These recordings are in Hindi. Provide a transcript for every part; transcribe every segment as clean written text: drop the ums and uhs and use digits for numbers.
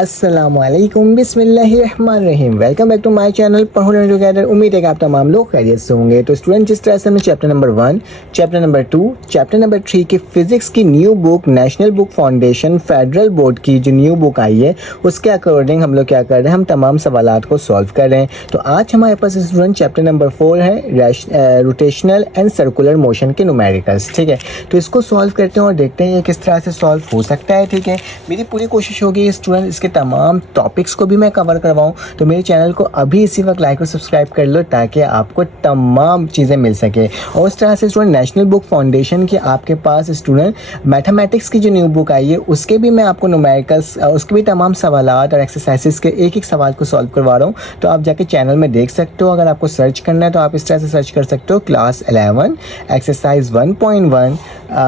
अस्सलामुअलैकुम बिस्मिल्लाहिर्रहमानिर्रहीम। Welcome back to my channel पढ़ो लर्न टुगेदर। उम्मीद है कि आप तमाम लोग खैरियत से होंगे। तो स्टूडेंट, जिस तरह से हमें chapter number 1, chapter number 2, chapter number 3 की फिजिक्स की new book national book foundation federal board की जो न्यू बुक आई है उसके अकॉर्डिंग हम लोग क्या कर रहे हैं, हम तमाम सवालात को सॉल्व कर रहे हैं। तो आज हमारे पास स्टूडेंट चैप्टर नंबर 4 है रोटेशनल एंड सर्कुलर मोशन के न्यूमेरिकल्स। ठीक है, तो इसको सॉल्व करते हैं और देखते हैं ये किस तरह से सॉल्व हो सकता है। ठीक है, मेरी पूरी कोशिश होगी स्टूडेंट इसके तमाम टॉपिक्स को भी मैं कवर करवाऊँ। तो मेरे चैनल को अभी इसी वक्त लाइक और सब्सक्राइब कर लो ताकि आपको तमाम चीज़ें मिल सके। और उस तरह से स्टूडेंट नेशनल बुक फाउंडेशन की आपके पास स्टूडेंट मैथमेटिक्स की जो न्यू बुक आई है उसके भी मैं आपको न्यूमेरिकल्स उसके भी तमाम सवालात और एक्सरसाइजेस के एक एक सवाल को सॉल्व करवा रहा हूँ। तो आप जाके चैनल में देख सकते हो। अगर आपको सर्च करना है तो आप इस तरह से सर्च कर सकते हो, class 11 exercise 1.1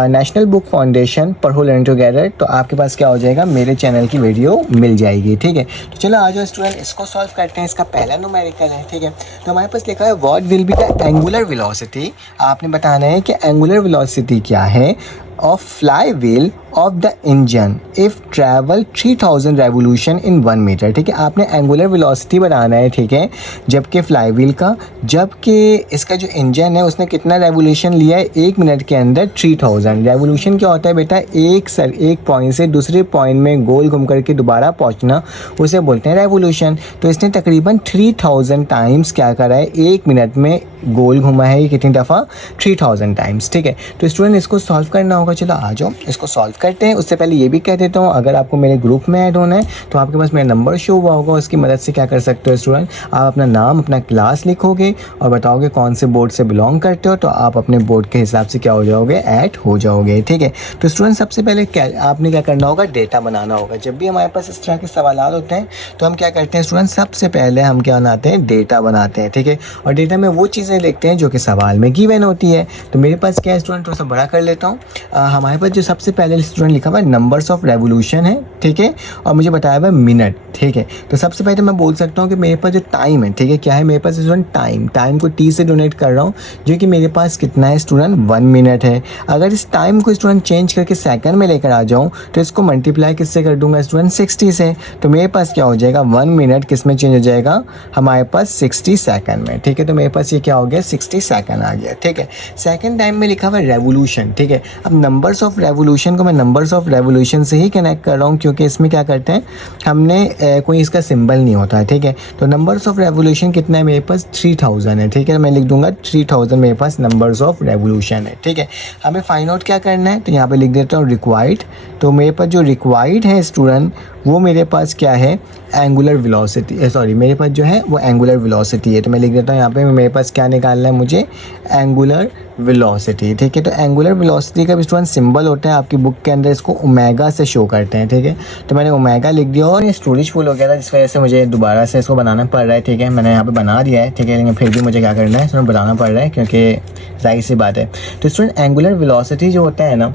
national book foundation पढ़ो लर्न टुगेदर। तो आपके पास क्या हो जाएगा, मेरे चैनल की वीडियो मिल जाएगी। ठीक है, तो चलो आ जाओ स्टूडेंट, इसको सॉल्व करते हैं। इसका पहला न्यूमेरिकल है। ठीक है, तो हमारे पास लिखा है what will be the angular velocity. आपने बताना है कि एंगुलर वेलोसिटी क्या है of flywheel of the engine if travel 3000 revolution in 1 metre. ठीक है, आपने एंगुलर वेलोसिटी बनाना है। ठीक है, जबकि फ्लाई व्हील का, जबकि इसका जो इंजन है उसने कितना रेवोल्यूशन लिया है 1 मिनट के अंदर 3000। रेवोल्यूशन क्या होता है बेटा, एक पॉइंट से दूसरे पॉइंट में गोल घूम करके दोबारा पहुंचना, उसे बोलते हैं रेवोल्यूशन। तो इसने तकरीबन 3000 टाइम्स क्या करा है, 1 मिनट में गोल घुमा है। ये कितनी दफ़ा, 3000 टाइम्स। ठीक है, तो स्टूडेंट इसको सॉल्व करना होगा। चलो आ जाओ इसको सॉल्व करते हैं। उससे पहले ये भी कह देता हूँ, अगर आपको मेरे ग्रुप में ऐड होना है तो आपके पास मेरा नंबर शो हुआ होगा। उसकी मदद से क्या कर सकते हो स्टूडेंट, आप अपना नाम, अपना क्लास लिखोगे और बताओगे कौन से बोर्ड से बिलोंग करते हो, तो आप अपने बोर्ड के हिसाब से क्या हो जाओगे, ऐड हो जाओगे। ठीक है, तो स्टूडेंट सबसे पहले आपने क्या करना होगा, डेटा बनाना होगा। जब भी हमारे पास इस तरह के सवाल होते हैं तो हम क्या करते हैं स्टूडेंट, सबसे पहले हम क्या बनाते हैं, डेटा बनाते हैं। ठीक है, और डेटा में वो चीज़ें लिखते हैं जो कि सवाल में गिवन होती है। तो मेरे पास क्या है स्टूडेंट, थोड़ा सा बड़ा कर लेता हूँ। हमारे पास जो सबसे पहले स्टूडेंट लिखा हुआ है नंबर्स ऑफ रेवोल्यूशन है। ठीक है, और मुझे बताया हुआ है मिनट। ठीक है, तो सबसे पहले मैं बोल सकता हूँ कि मेरे पास जो टाइम है, ठीक है, क्या है मेरे पास स्टूडेंट, टाइम को टी से डोनेट कर रहा हूँ, जो कि मेरे पास कितना है स्टूडेंट, 1 मिनट है। अगर इस टाइम को स्टूडेंट चेंज करके सेकंड में लेकर आ जाऊँ तो इसको मल्टीप्लाई किससे कर दूंगा स्टूडेंट, 60 से। तो मेरे पास क्या हो जाएगा, 1 मिनट किस में चेंज हो जाएगा, हमारे पास 60 सेकंड में। ठीक है, तो मेरे पास ये क्या हो गया, 60 सेकंड आ गया। ठीक है, सेकंड टाइम में लिखा हुआ है रेवोल्यूशन। ठीक है, अब नंबर्स ऑफ रेवोल्यूशन को मैं नंबर्स ऑफ रेवोल्यूशन से ही कनेक्ट कर रहा हूँ, क्योंकि इसमें क्या करते हैं, हमने कोई इसका सिंबल नहीं होता है। ठीक है, तो नंबर्स ऑफ रेवोल्यूशन कितना है मेरे पास, 3000 है। ठीक है, मैं लिख दूंगा 3000 मेरे पास नंबर्स ऑफ रेवोल्यूशन है। ठीक है, हमें फाइंड आउट क्या करना है, तो यहाँ पे लिख देता हूँ रिक्वायर्ड। तो मेरे पास जो रिक्वायर्ड है स्टूडेंट, वो मेरे पास क्या है, एंगुलर वेलोसिटी, सॉरी मेरे पास जो है वो एंगुलर वेलोसिटी है। तो मैं लिख देता हूँ यहाँ पे, मेरे पास क्या निकालना है मुझे, एंगुलर वेलोसिटी। ठीक है, तो एंगुलर वेलोसिटी का भी स्टूडेंट सिंबल होता है आपकी बुक के अंदर, इसको ओमेगा से शो करते हैं। ठीक है, तो मैंने ओमेगा लिख दिया और ये स्टोरेज फुल हो गया था, जिस वजह से मुझे दोबारा से इसको बनाना पड़ रहा है। ठीक है, मैंने यहाँ पे बना दिया है। ठीक है, लेकिन फिर भी मुझे क्या करना है, इसमें बनाना पड़ रहा है क्योंकि जाहिर सी बात है। तो स्टूडेंट एंगुलर वेलोसिटी जो होता है ना,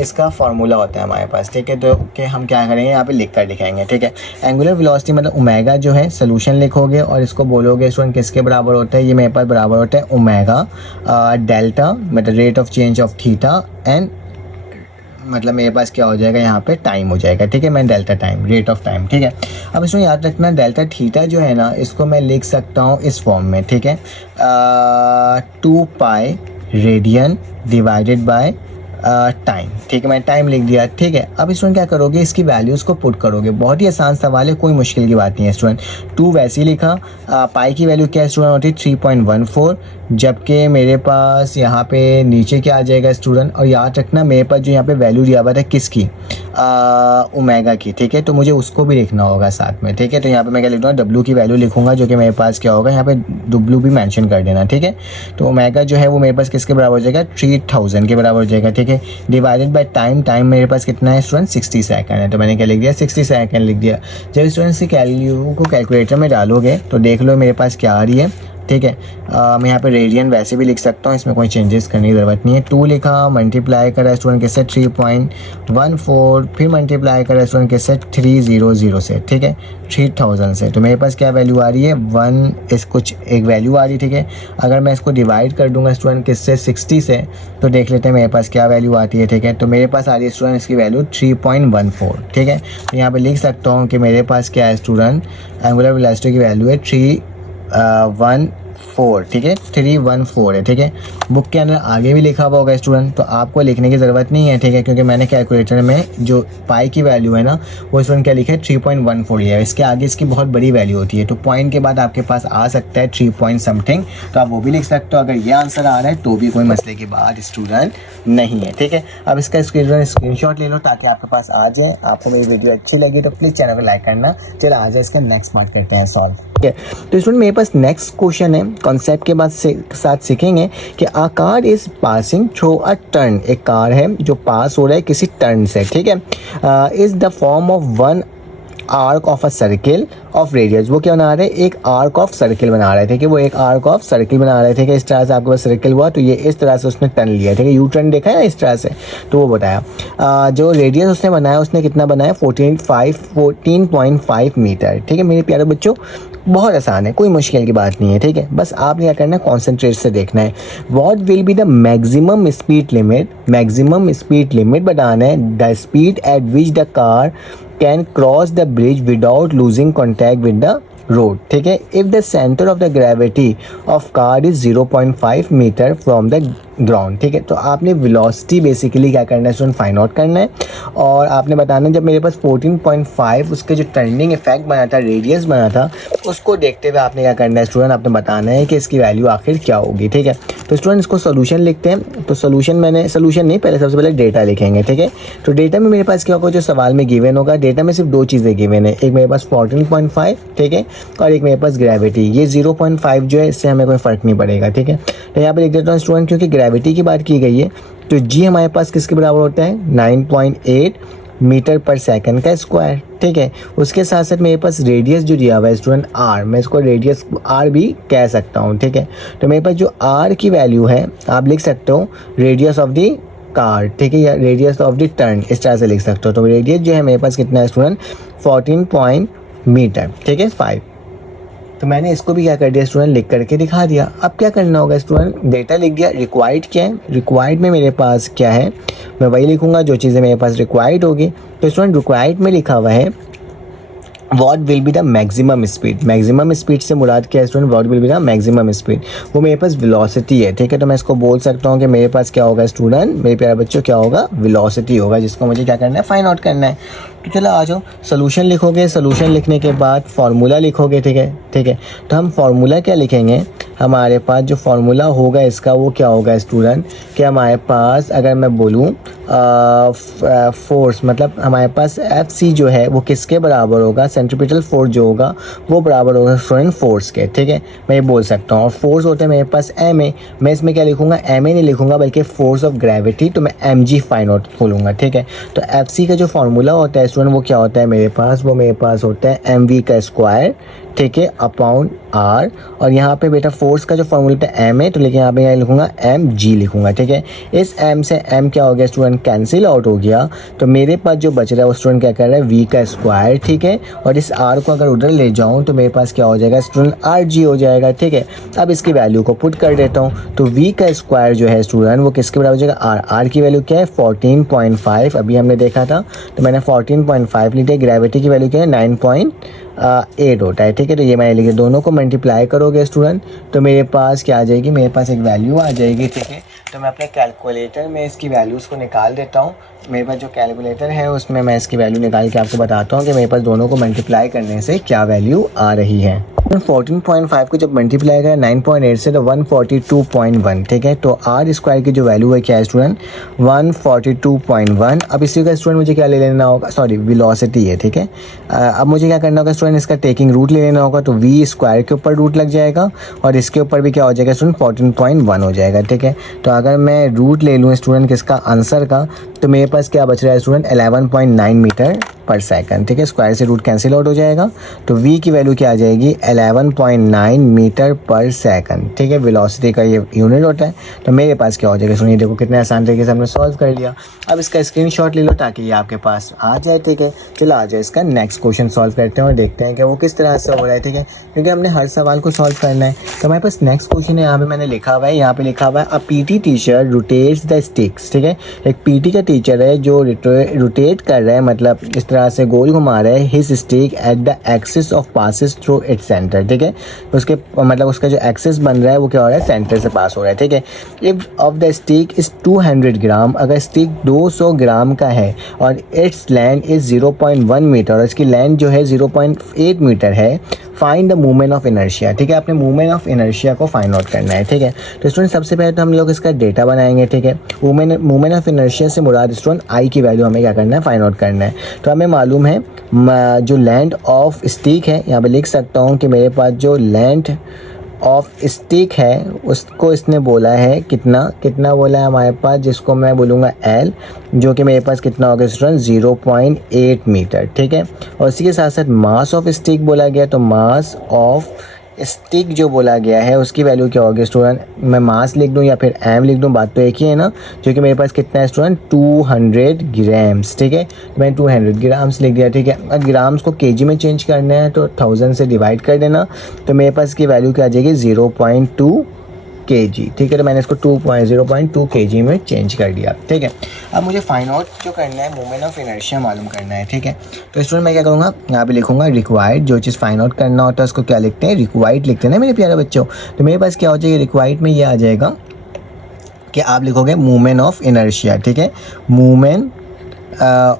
इसका फार्मूला होता है हमारे पास। ठीक है, तो कि हम क्या करेंगे, यहाँ पे लिख कर दिखाएंगे। ठीक है, एंगुलर वेलोसिटी मतलब ओमेगा जो है, सोल्यूशन लिखोगे और इसको बोलोगे स्टूडेंट किसके बराबर होता है, ये मेरे पास बराबर होता है ओमेगा डेल्टा, मतलब rate of change of theta, and मतलब मेरे पास क्या हो जाएगा, यहाँ पे टाइम हो जाएगा। ठीक है, मैं delta time, rate of time. ठीक है, अब इसमें याद रखना डेल्टा थीटा जो है ना, इसको मैं लिख सकता हूँ इस फॉर्म में। ठीक है, 2 pi radian divided by time. ठीक है, मैंने टाइम लिख दिया। ठीक है, अब स्टूडेंट क्या करोगे, इसकी वैल्यूज़ को पुट करोगे। बहुत ही आसान सवाल है, कोई मुश्किल की बात नहीं है स्टूडेंट। 2 वैसे ही लिखा, पाई की वैल्यू क्या स्टूडेंट होती है, 3.14, जबकि मेरे पास यहाँ पे नीचे क्या आ जाएगा स्टूडेंट, और याद रखना मेरे पास जो यहाँ पे वैल्यू दिया हुआ था किसकी, ओमेगा की। ठीक है, तो मुझे उसको भी लिखना होगा साथ में। ठीक है, तो यहाँ पे मैं क्या लिख दूँगा, डब्ल्यू की वैल्यू लिखूंगा, जो कि मेरे पास क्या होगा, यहाँ पे डब्ल्यू भी मेंशन कर देना। ठीक है, तो ओमेगा जो है वो मेरे पास किसके बराबर हो जाएगा, 3000 के बराबर हो जाएगा। ठीक है, डिवाइडेड बाय टाइम, टाइम मेरे पास कितना है स्टूडेंट, 60 सेकंड है। तो मैंने क्या लिख दिया, 60 सेकंड लिख दिया। जब स्टूडेंट से वैल्यू को कैलकुलेटर में डालोगे तो देख लो मेरे पास क्या आ रही है, ठीक है। मैं यहाँ पे रेडियन वैसे भी लिख सकता हूँ, इसमें कोई चेंजेस करने की ज़रूरत नहीं है। 2 लिखा, मल्टीप्लाई करा स्टूडेंट के से 3.14, फिर मल्टीप्लाई करा स्टूडेंट के से 300 से, ठीक है, 3000 से। तो मेरे पास क्या वैल्यू आ रही है 1, इस कुछ एक वैल्यू आ रही, ठीक है। अगर मैं इसको डिवाइड कर दूंगा स्टूडेंट किससे 60 से, तो देख लेते हैं मेरे पास क्या वैल्यू आती है, ठीक है। तो मेरे पास आ रही है स्टूडेंट इसकी वैल्यू 3.14, ठीक है। तो यहाँ पे लिख सकता हूँ कि मेरे पास क्या है स्टूडेंट, एंगुलर वेलोसिटी की वैल्यू है 314, ठीक है, 314 है, ठीक है। बुक के अंदर आगे भी लिखा हुआ होगा स्टूडेंट, तो आपको लिखने की ज़रूरत नहीं है, ठीक है, क्योंकि मैंने कैलकुलेटर में जो पाई की वैल्यू है ना वो स्टूडेंट क्या लिखा है 3.14 लिया है। इसके आगे इसकी बहुत बड़ी वैल्यू होती है, तो पॉइंट के बाद आपके पास आ सकता है 3 पॉइंट समथिंग, तो आप वो भी लिख सकते हो। अगर ये आंसर आ रहा है तो भी कोई मसले की बात स्टूडेंट नहीं है, ठीक है। अब इसका स्क्रीनशॉट ले लो ताकि आपके पास आ जाए। आपको मेरी वीडियो अच्छी लगी तो प्लीज़ चैनल को लाइक करना। चलो आ जाए इसका नेक्स्ट पार्ट करते हैं सॉल्व, ठीक है। तो स्टूडेंट मेरे पास नेक्स्ट क्वेश्चन है, कॉन्सेप्ट के बाद साथ सीखेंगे कि a car is passing through a turn, एक कार है जो पास हो रहा है किसी टर्न से, ठीक है। Is the form of one arc of a circle of radius, वो क्या बना रहे हैं, एक आर्क ऑफ सर्किल बना रहे थे कि वो एक आर्क ऑफ सर्किल बना रहे थे कि इस तरह से आपके पास सर्किल हुआ तो ये इस तरह से उसने टर्न लिया, ठीक है, यू टर्न देखा है ना इस तरह से, तो वो बताया। जो रेडियस उसने बनाया उसने कितना बनाया 14.5 मीटर, ठीक है मेरे प्यारे बच्चों। बहुत आसान है, कोई मुश्किल की बात नहीं है, ठीक है। बस आपने क्या करना है कॉन्सेंट्रेट से देखना है। What will be the maximum speed limit बताना है, the speed at which the car can cross the bridge without losing contact with the road, ठीक है। If the centre of the gravity of car is 0.5 metre from the ground, ठीक है। तो आपने वेलोसिटी बेसिकली क्या करना है स्टूडेंट फाइंड आउट करना है, और आपने बताना जब मेरे पास 14.5 उसके जो टर्निंग इफेक्ट बना था, रेडियस बना था, उसको देखते हुए आपने क्या करना है स्टूडेंट, आपने बताना है कि इसकी वैल्यू आखिर क्या होगी, ठीक है। तो स्टूडेंट इसको सोल्यूशन लिखते हैं। तो सोल्यूशन नहीं, पहले सबसे पहले डेटा लिखेंगे, ठीक है। तो डेटा में मेरे पास क्या होगा, जो सवाल में गिवन होगा, डेटा में सिर्फ 2 चीज़ें गिवन है, एक मेरे पास 14.5, ठीक है, और एक मेरे पास ग्रेविटी। ये 0.5 जो है इससे हमें कोई फ़र्क नहीं पड़ेगा, ठीक है। तो यहाँ पे लिख देता हूँ स्टूडेंट, क्योंकि ग्रेविटी की बात की गई है तो जी हमारे पास किसके बराबर होता है 9.8 मीटर पर सेकंड का स्क्वायर, ठीक है। उसके साथ साथ मेरे पास रेडियस जो दिया हुआ है स्टूडेंट आर, मैं इसको रेडियस आर भी कह सकता हूँ, ठीक है। तो मेरे पास जो आर की वैल्यू है आप लिख सकते हो रेडियस ऑफ द कार, ठीक है, या रेडियस ऑफ द टर्न, इस तरह से लिख सकते हो। तो रेडियस जो है मेरे पास कितना है स्टूडेंट 14 मीटर, ठीक है 5। तो मैंने इसको भी क्या कर दिया स्टूडेंट लिख करके दिखा दिया। अब क्या करना होगा स्टूडेंट, डेटा लिख दिया, रिक्वायर्ड क्या है, रिक्वायर्ड में मेरे पास क्या है मैं वही लिखूंगा जो चीज़ें मेरे पास रिक्वायर्ड होगी। तो स्टूडेंट रिक्वायर्ड में लिखा हुआ है what will be the maximum speed से मुराद क्या है student, what will be the maximum speed, वो मेरे पास वेलोसिटी है, ठीक है। तो मैं इसको बोल सकता हूँ कि मेरे पास क्या होगा स्टूडेंट, मेरे प्यारे बच्चों क्या होगा, वेलोसिटी होगा, जिसको मुझे क्या करना है फाइंड आउट करना है। तो चलो आ जाओ, सोल्यूशन लिखोगे, सोल्यूशन लिखने के बाद फार्मूला लिखोगे, ठीक है, ठीक है। तो हम फार्मूला क्या लिखेंगे, हमारे पास जो फार्मूला होगा इसका वो क्या होगा स्टूडेंट, कि हमारे पास अगर मैं बोलूँ फोर्स, मतलब हमारे पास FC जो है वो किसके बराबर होगा, सेंट्रीपिटल फोर्स जो होगा वो बराबर होगा स्टूडेंट फोर्स के, ठीक है, मैं ये बोल सकता हूँ। और फोर्स होता है मेरे पास MA, मैं इसमें क्या लिखूंगा MA नहीं लिखूंगा बल्कि फोर्स ऑफ ग्रेविटी, तो मैं MG फाइंड आउट बोलूँगा, ठीक है। तो FC का जो फार्मूला होता है स्टूडेंट वो क्या होता है मेरे पास, वो मेरे पास होता है MV का स्क्वायर, ठीक है, अपॉन R। और यहाँ पे बेटा फोर्स का जो फॉर्मूला था MA, तो लेकिन यहाँ पे यहाँ लिखूंगा MG लिखूंगा, ठीक है। इस M से M क्या हो गया स्टूडेंट कैंसिल आउट हो गया, तो मेरे पास जो बच रहा है वो स्टूडेंट क्या कर रहा है V का स्क्वायर, ठीक है। और इस R को अगर उधर ले जाऊँ तो मेरे पास क्या हो जाएगा स्टूडेंट RG हो जाएगा, ठीक है। अब इसकी वैल्यू को पुट कर देता हूँ, तो V का स्क्वायर जो है स्टूडेंट वो किसके बराबर हो जाएगा R की वैल्यू क्या है 14.5, अभी हमने देखा था, तो मैंने 14.5 ली थी। ग्रेविटी की वैल्यू क्या है 9.8 होता है, ठीक है। तो ये मैंने लिखे, दोनों को मल्टीप्लाई करोगे स्टूडेंट तो मेरे पास क्या आ जाएगी, मेरे पास एक वैल्यू आ जाएगी, ठीक है। तो मैं अपने कैलकुलेटर में इसकी वैल्यूज़ को निकाल देता हूँ। मेरे पास जो कैलकुलेटर है उसमें मैं इसकी वैल्यू निकाल के आपको बताता हूँ कि मेरे पास दोनों को मल्टीप्लाई करने से क्या वैल्यू आ रही है। 14.5 को जब मल्टीप्लाई करें 9.8 से तो 142.1, ठीक है। तो R स्क्वायर की जो वैल्यू है क्या है स्टूडेंट 142.1। अब इसी का स्टूडेंट मुझे क्या ले लेना होगा, सॉरी वेलोसिटी है, ठीक है। अब मुझे क्या करना होगा स्टूडेंट, इसका टेकिंग रूट ले लेना होगा, तो V स्क्वायर के ऊपर रूट लग जाएगा और इसके ऊपर भी क्या हो जाएगा स्टूडेंट 14.1 हो जाएगा, ठीक है। तो अगर मैं रूट ले लूँ स्टूडेंट किसका आंसर का, तो मेरे पास क्या बच रहा है स्टूडेंट 11.9 मीटर पर सेकंड, ठीक है। स्क्वायर से रूट कैंसिल आउट हो जाएगा, तो v की वैल्यू क्या आ जाएगी 11.9 मीटर पर सेकंड, ठीक है। वेलोसिटी का ये यूनिट होता है। तो मेरे पास क्या हो जाएगा सुनिए, देखो कितने आसान तरीके से हमने सॉल्व कर लिया। अब इसका स्क्रीनशॉट ले लो ताकि ये आपके पास आ जाए, ठीक है। चलो आ जाए इसका नेक्स्ट क्वेश्चन सॉल्व करते हैं और देखते हैं कि वो किस तरह से हो रहा है, ठीक है, क्योंकि हमने हर सवाल को सॉल्व करना है। तो हमारे पास नेक्स्ट क्वेश्चन है, यहाँ पे मैंने लिखा हुआ है, यहाँ पे लिखा हुआ है a PT teacher rotates the sticks, ठीक है। एक पीटी का टीचर है जो रोटेट कर रहा है, मतलब इस तरह से गोल घुमा रहा है his stick at the axis of passes through its centre, ठीक है। उसके मतलब उसका जो एक्सिस बन रहा है वो क्या हो रहा है, सेंटर से पास हो रहा है, ठीक है। If of the stick is 200 ग्राम, अगर स्टिक 200 ग्राम का है और इट्स लेंथ इज 0.1 मीटर और इसकी लेंथ जो है 0.8 मीटर है, find the movement of inertia, ठीक है। आपने मूवमेंट ऑफ इनर्शिया को फाइंड आउट करना है, ठीक है। तो स्टूडेंट सबसे पहले तो हम लोग इसका डेटा बनाएंगे, ठीक है। मूवमेंट ऑफ इनर्शिया से मुराद स्टूडेंट आई की वैल्यू हमें क्या करना है, फाइंड आउट करना है। तो हमें मालूम है जो लेंथ ऑफ स्टिक है, यहाँ पे लिख सकता हूँ कि मेरे पास जो लेंथ ऑफ स्टिक है उसको इसने बोला है कितना बोला है हमारे पास, जिसको मैं बोलूँगा L, जो कि मेरे पास कितना होगा स्टूडेंट 0.8 मीटर, ठीक है। और इसी के साथ साथ मास ऑफ स्टिक बोला गया, तो मास ऑफ स्टिक जो बोला गया है उसकी वैल्यू क्या होगी स्टूडेंट, मैं मास लिख दूं या फिर एम लिख दूं, बात तो एक ही है ना। जो कि मेरे पास कितना है स्टूडेंट 200 ग्राम्स, ठीक है। तो मैंने 200 ग्राम्स लिख दिया, ठीक है। अगर ग्राम्स को केजी में चेंज करना है तो 1000 से डिवाइड कर देना, तो मेरे पास की वैल्यू क्या आ जाएगी 0.2 kg, ठीक है। तो मैंने इसको 0.2 kg में चेंज कर दिया, ठीक है। अब मुझे फाइंड आउट जो करना है मोमेंट ऑफ इनर्शिया मालूम करना है, ठीक है। तो स्टूडेंट मैं क्या करूँगा, यहाँ पे लिखूंगा रिक्वायर्ड, जो चीज़ फाइंड आउट करना होता है उसको क्या लिखते हैं, रिक्वायर्ड लिखते हैं ना मेरे प्यारे बच्चों। तो मेरे पास क्या हो जाएगा रिक्वायर्ड में ये आ जाएगा कि आप लिखोगे मूवमेंट ऑफ इनर्शिया, ठीक है। मूवमेंट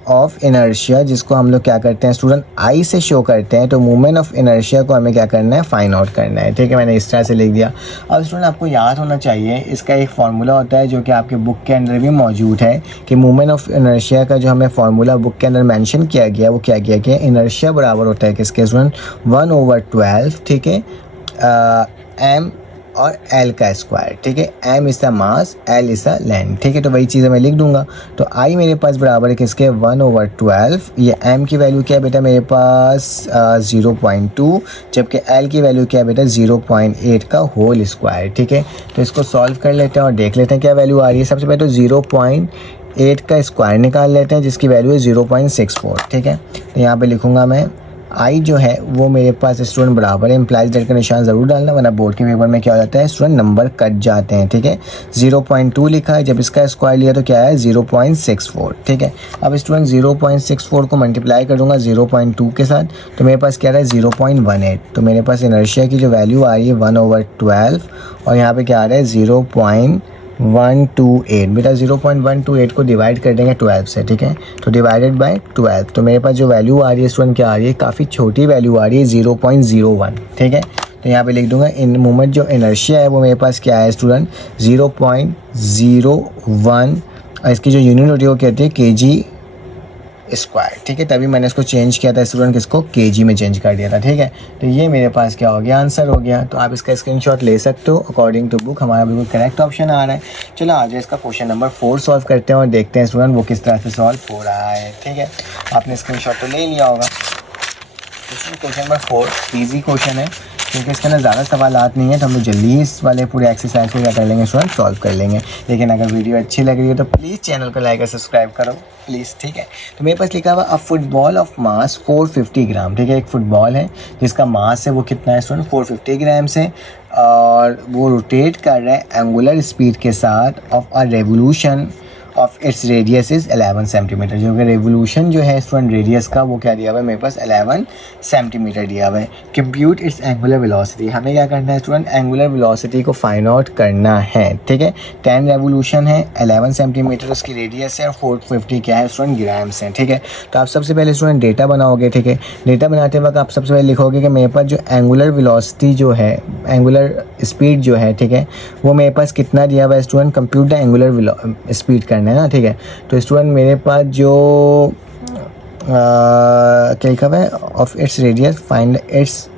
ऑफ इनर्शिया जिसको हम लोग क्या करते हैं स्टूडेंट आई से शो करते हैं। तो मूवमेंट ऑफ इनर्शिया को हमें क्या करना है, फाइंड आउट करना है, ठीक है। मैंने इस तरह से लिख दिया। अब स्टूडेंट आपको याद होना चाहिए इसका एक फार्मूला होता है जो कि आपके बुक के अंदर भी मौजूद है, कि मूवमेंट ऑफ इनर्शिया का जो हमें फार्मूला बुक के अंदर मेंशन किया गया वो क्या किया गया, इनर्शिया बराबर होता है किसके स्टूडेंट 1/12, ठीक है, एम और एल का स्क्वायर, ठीक है। M is the mass, L is the length, ठीक है। तो वही चीज़ें मैं लिख दूंगा। तो आई मेरे पास बराबर है किसके 1/12, ये एम की वैल्यू क्या है बेटा मेरे पास 0.2, जबकि एल की वैल्यू क्या है बेटा 0.8 का होल स्क्वायर, ठीक है। तो इसको सॉल्व कर लेते हैं और देख लेते हैं क्या वैल्यू आ रही है। सबसे पहले तो 0.8 का स्क्वायर निकाल लेते हैं जिसकी वैल्यू है 0.64, ठीक है। तो यहाँ पर लिखूँगा मैं आई जो है वो मेरे पास स्टूडेंट बराबर है, इम्प्लाइज डेट का निशान ज़रूर डालना, वरना बोर्ड के पेपर में क्या हो जाता है स्टूडेंट नंबर कट जाते हैं, ठीक है। 0.2 लिखा है, जब इसका स्क्वायर लिया तो क्या है 0.64, ठीक है। अब स्टूडेंट 0.64 को मल्टीप्लाई कर दूंगा 0.2 के साथ, तो मेरे पास क्या रहा है 0.18। तो मेरे पास इनर्शिया की जो वैल्यू आ रही है 1/12 और यहाँ पे क्या आ रहा है 0.128। बेटा 0.128 को डिवाइड कर देंगे 12 से, ठीक है। तो डिवाइडेड बाय 12, तो मेरे पास जो वैल्यू आ रही है स्टूडेंट क्या आ रही है, काफ़ी छोटी वैल्यू आ रही है 0.01, ठीक है। तो यहाँ पे लिख दूंगा इन मोमेंट जो इनर्शिया है वो मेरे पास क्या है स्टूडेंट 0.01, और इसकी जो यूनिट होती है वो कहती है kg स्क्वायर, ठीक है। तभी मैंने इसको चेंज किया था स्टूडेंट, किसको केजी में चेंज कर दिया था, ठीक है। तो ये मेरे पास क्या हो गया, आंसर हो गया। तो आप इसका स्क्रीनशॉट ले सकते हो, अकॉर्डिंग टू बुक हमारा बिल्कुल करेक्ट ऑप्शन आ रहा है। चलो आज इसका क्वेश्चन नंबर 4 सॉल्व करते हैं और देखते हैं स्टूडेंट वो किस तरह से सॉल्व हो रहा है, ठीक है। आपने स्क्रीनशॉट तो ले लिया होगा। क्वेश्चन नंबर 4 ईजी क्वेश्चन है क्योंकि इसके अंदर ज़्यादा सवालात नहीं है, तो हम लोग जल्दी इस वाले पूरे एक्सरसाइज को क्या कर लेंगे स्टूडेंट, सॉल्व कर लेंगे। लेकिन अगर वीडियो अच्छी लग रही है तो प्लीज़ चैनल को लाइक और सब्सक्राइब करो प्लीज़, ठीक है। तो मेरे पास लिखा हुआ अ फुटबॉल ऑफ मास 450 ग्राम, ठीक है। एक फुटबॉल है जिसका मास है वो कितना है स्टूडेंट 450 ग्राम्स है, और वो रोटेट कर रहा है एंगुलर स्पीड के साथ of a revolution of its radius is 11 centimetre. जो कि रेवोल्यूशन जो है स्टूडेंट रेडियस का वो क्या दिया हुआ है मेरे पास 11 सेंटीमीटर दिया हुआ है। कंप्यूट इट्स एंगुलर वेलोसिटी, हमें क्या करना है स्टूडेंट, एंगुलर वेलोसिटी को फाइंड आउट करना है, ठीक है। 10 रेवोल्यूशन है, 11 सेंटीमीटर उसकी रेडियस है और 450 क्या है स्टूडेंट ग्राम्स हैं, ठीक है। तो आप सबसे पहले स्टूडेंट डेटा बनाओगे, ठीक है। डेटा बनाते वक्त आप सबसे पहले लिखोगे कि मेरे पास जो एंगुलर वेलोसिटी जो है, एंगुलर स्पीड जो है, ठीक है, वो मेरे पास कितना दिया हुआ है student, compute the angular speed करना है ना, ठीक है। तो स्टूडेंट मेरे पास जो क्या लिखा हुआ है of its radius find its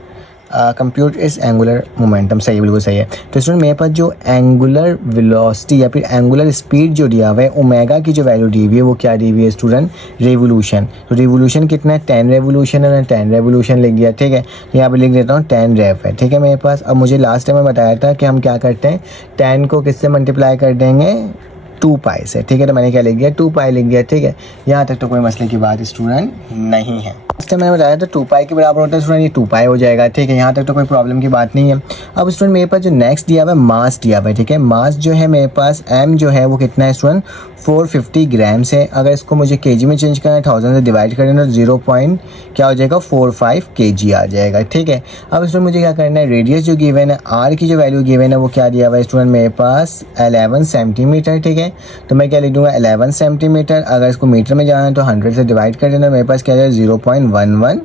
compute इस एंगुलर मोमेंटम, सही, बिल्कुल सही है। तो स्टूडेंट मेरे पास जो एंगुलर वेलोसिटी या फिर एंगुलर स्पीड जो दिया हुआ है, ओमेगा की जो वैल्यू दी हुई है वो क्या दी हुई है स्टूडेंट, रेवोल्यूशन। तो रेवोल्यूशन कितना है, 10 रेवोल्यूशन है, मैंने 10 रेवोल्यूशन लिख दिया, ठीक है। तो यहाँ पे लिख देता हूँ 10 रेव है, ठीक है मेरे पास। अब मुझे लास्ट टाइम में बताया था कि हम क्या करते हैं, 10 को किससे मल्टीप्लाई कर देंगे, 2 पाई से, ठीक है। तो मैंने क्या लिख दिया, 2 पाई लिख दिया, ठीक है। यहाँ तक तो कोई मसले की बात स्टूडेंट नहीं है। इस टाइम मैंने बताया था 2 पाई के बराबर होता है स्टूडेंट, ये 2 पाई हो जाएगा, ठीक है। यहाँ तक तो कोई प्रॉब्लम की बात नहीं है। अब स्टूडेंट मेरे पास जो नेक्स्ट दिया हुआ है, मास दिया हुआ है, ठीक है। मास जो है मेरे पास m जो है वो कितना है स्टूडेंट, 450 ग्राम्स है। अगर इसको मुझे केजी में चेंज करना है, 1000 से डिवाइड करना तो 0 पॉइंट क्या हो जाएगा, 45 kg आ जाएगा, ठीक है। अब स्टूडेंट मुझे क्या करना है, रेडियस जो गिवन है, r की जो वैल्यू गिवन है वो क्या दिया हुआ है स्टूडेंट, मेरे पास 11 सेंटीमीटर, ठीक है। तो मैं क्या लिख दूंगा, 11 सेंटीमीटर। अगर इसको मीटर में जाना है तो 100 से डिवाइड कर देना, मेरे पास क्या है 0.11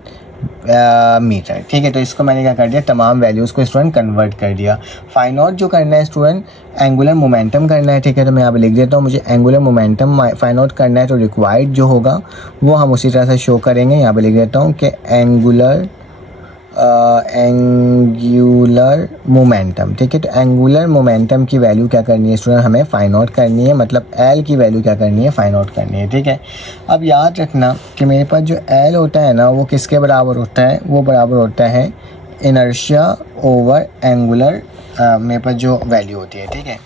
मीटर, ठीक है। तो इसको मैंने क्या कर दिया, तमाम वैल्यूज़ को स्टूडेंट कन्वर्ट कर दिया। फाइंड आउट जो करना है स्टूडेंट, एंगुलर मोमेंटम करना है, ठीक है। तो मैं यहाँ पे लिख देता हूँ, मुझे एंगुलर मोमेंटम फाइंड आउट करना है। तो रिक्वायर्ड जो होगा वो हम उसी तरह से शो करेंगे। यहाँ पे लिख देता हूँ कि एंगुलर मोमेंटम, ठीक है। तो एंगुलर मोमेंटम की वैल्यू क्या करनी है स्टूडेंट, हमें फाइंड आउट करनी है, मतलब एल की वैल्यू क्या करनी है, फाइंड आउट करनी है, ठीक है। अब याद रखना कि मेरे पास जो एल होता है ना वो किसके बराबर होता है, वो बराबर होता है इनर्शिया ओवर एंगुलर, मेरे पास जो वैल्यू होती है, ठीक है।